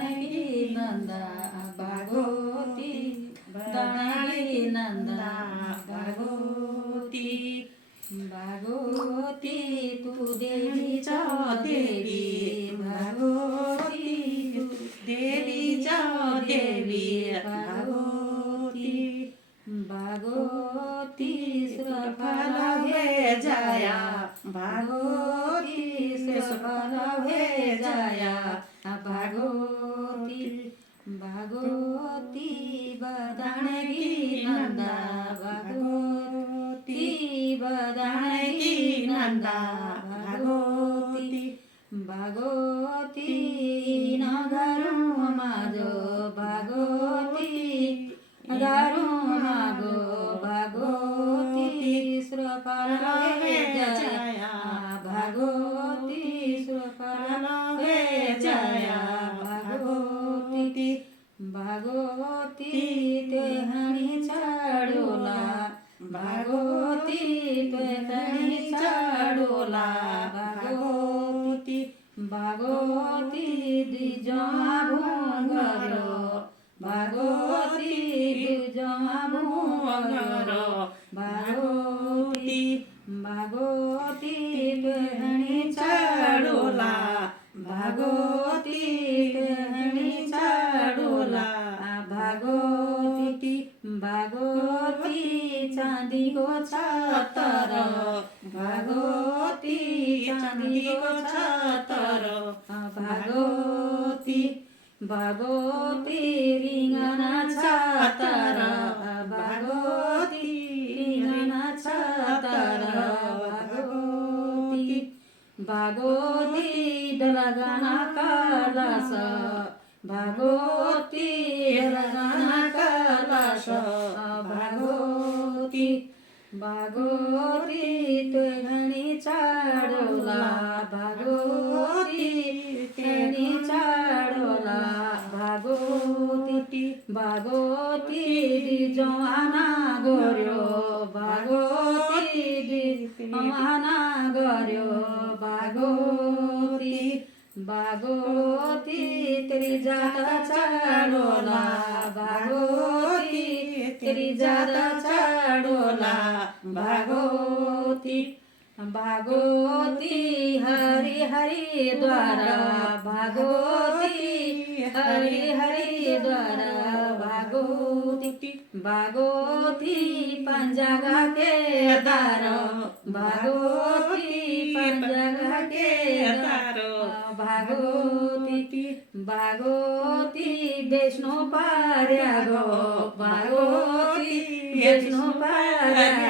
जानकी नंदा भागवती जानकी नंदा भागवती भागवती तू देवीच्या देवी भागवती तू देवीच्या देवी भागवती भागवती सुफल हे जया भागवती सुफल हे जया भागवती भागवती बदाणगी नंदा भागवती बदाणगी नंदा भागवती भागवती नगरू माझो भागवती नगरू मागो भागवती सुफल हे जया भागवती सुफल हे जया भागवती भागवती ते हणी चढोला भागवती ते हणी चढोला भागवती भागवती द्विजमा भोंगरो भागवती द्विजमा भोंगरो भागवती भागवती ते हणी चढोला भागवती ते हणी चढोला भागवती भागवती चांदी को छतर भागवती चांदी को छतर भागवती भागवती रिंगणा छतर भागवती रिंगणा छतर भागवती भागवती डलगाना कलश भागवती डलगाना कलश भागवती भागवती तेहणी चढोला भागवती तेहणी चढोला भागवती भागवती दिजवाना गर्यो भागवती दिजवाना गर्यो भागवती भागवती तेरी जात चढोला भागवती तेरी जात चढोला भागवती भागवती हरि हरि द्वार भागवती हरि हरि द्वार भागवती भागवती पंजगा के दार भागवती पंजगा के दार भागवती भागवती वैष्णो पार्या गो भागवती वैष्णो पार्या